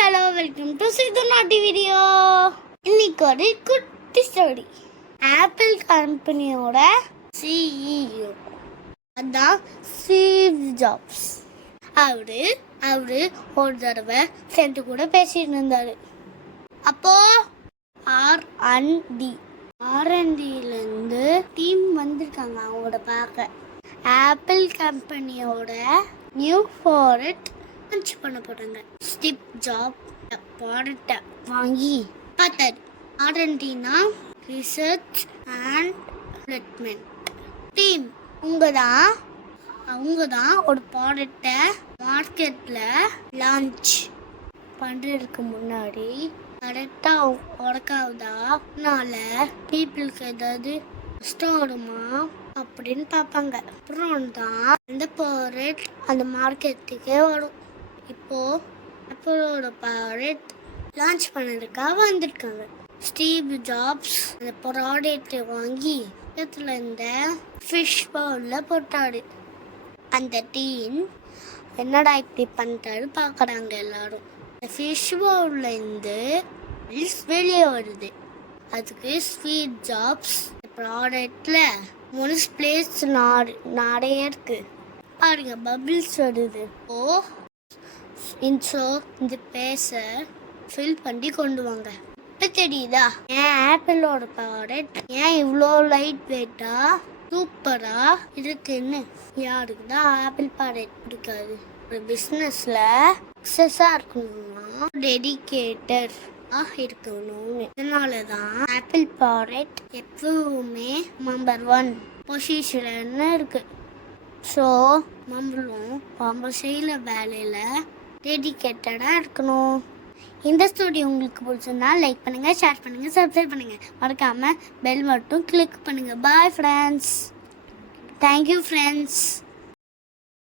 Hello welcome to சிது நாட்டி video. இன்னைக்கு ஒரு குட்டி ஸ்டோரி. ஆப்பிள் கம்பெனியோட சிஇஓ அதான் ஸ்டீவ் ஜாப்ஸ். அவரு ஒரு தடவை ஃப்ரெண்டு கூட பேசிட்டு இருந்தாரு. அப்போ ஆர்என்டிலேருந்து டீம் வந்திருக்காங்க அவங்களோட பார்க்க. ஆப்பிள் கம்பெனியோட நியூ ப்ராடக்ட் லான்ச் பண்ண போறாங்க. ஸ்டீவ் ஜாப் ப்ராடக்டை வாங்கி பார்த்தாரு. ஆர்என்டினா ரிசர்ச் அண்ட் டெவலப்மெண்ட் டீம். அவங்க தான் ஒரு ப்ராடக்டை மார்க்கெட்டில் லான்ச் பண்ணுறதுக்கு முன்னாடி கரெக்டாக ஒர்க் ஆகுதா, அதனால பீப்புளுக்கு ஏதாவது கஷ்டம் வருமா அப்படின்னு பார்ப்பாங்க. அப்புறம் தான் அந்த ப்ராடக்ட் அந்த மார்க்கெட்டுக்கே வரும். இப்போது ஆப்பிளோட ப்ராடக்ட் லான்ச் பண்ணதுக்காக வந்திருக்காங்க. ஸ்டீவ் ஜாப்ஸ் அந்த ப்ராடக்டை வாங்கி பக்கத்தில் இருந்த ஃபிஷ் பவுலில் போட்டாரு. அந்த டீம் என்னடா இப்படி பண்ணிட்டாரு பார்க்குறாங்க எல்லாரும். இந்த ஃபிஷ் பவுலில் இருந்து வெளியே வருது. அதுக்கு ஸ்டீவ் ஜாப்ஸ் ப்ராடக்டில் 3 பிளேஸ் நிறைய இருக்கு பாருங்க, பபிள்ஸ் வருது. இந்த பேஸை ஃபில் பண்ணி கொண்டு வாங்க. இப்போ தெரியுதா ஏன் ஆப்பிளோட ப்ராடக்ட் ஏன் இவ்வளோ லைட் வெயிட்டா சூப்பரா இருக்குன்னு. யாருக்கு தான் ஆப்பிள் ப்ராடக்ட் பிடிக்காது? ஒரு பிஸ்னஸில் சக்ஸஸாக இருக்கணும்னா டெடிகேட்டர் இருக்கணும். இதனால தான் ஆப்பிள் ப்ராடக்ட் எப்பவுமே நம்பர் 1 பொசிஷன்ல இருக்கு. ஸோ நம்மளும் செய்கிற வேலையில் டெடிகேட்டடாக இருக்கணும். இந்த ஸ்டோரி உங்களுக்கு பிடிச்சிருந்தா லைக் பண்ணுங்கள், ஷேர் பண்ணுங்கள், சப்ஸ்கிரைப் பண்ணுங்கள். மறக்காமல் பெல் மட்டும் கிளிக் பண்ணுங்கள். Bye friends. Thank you friends.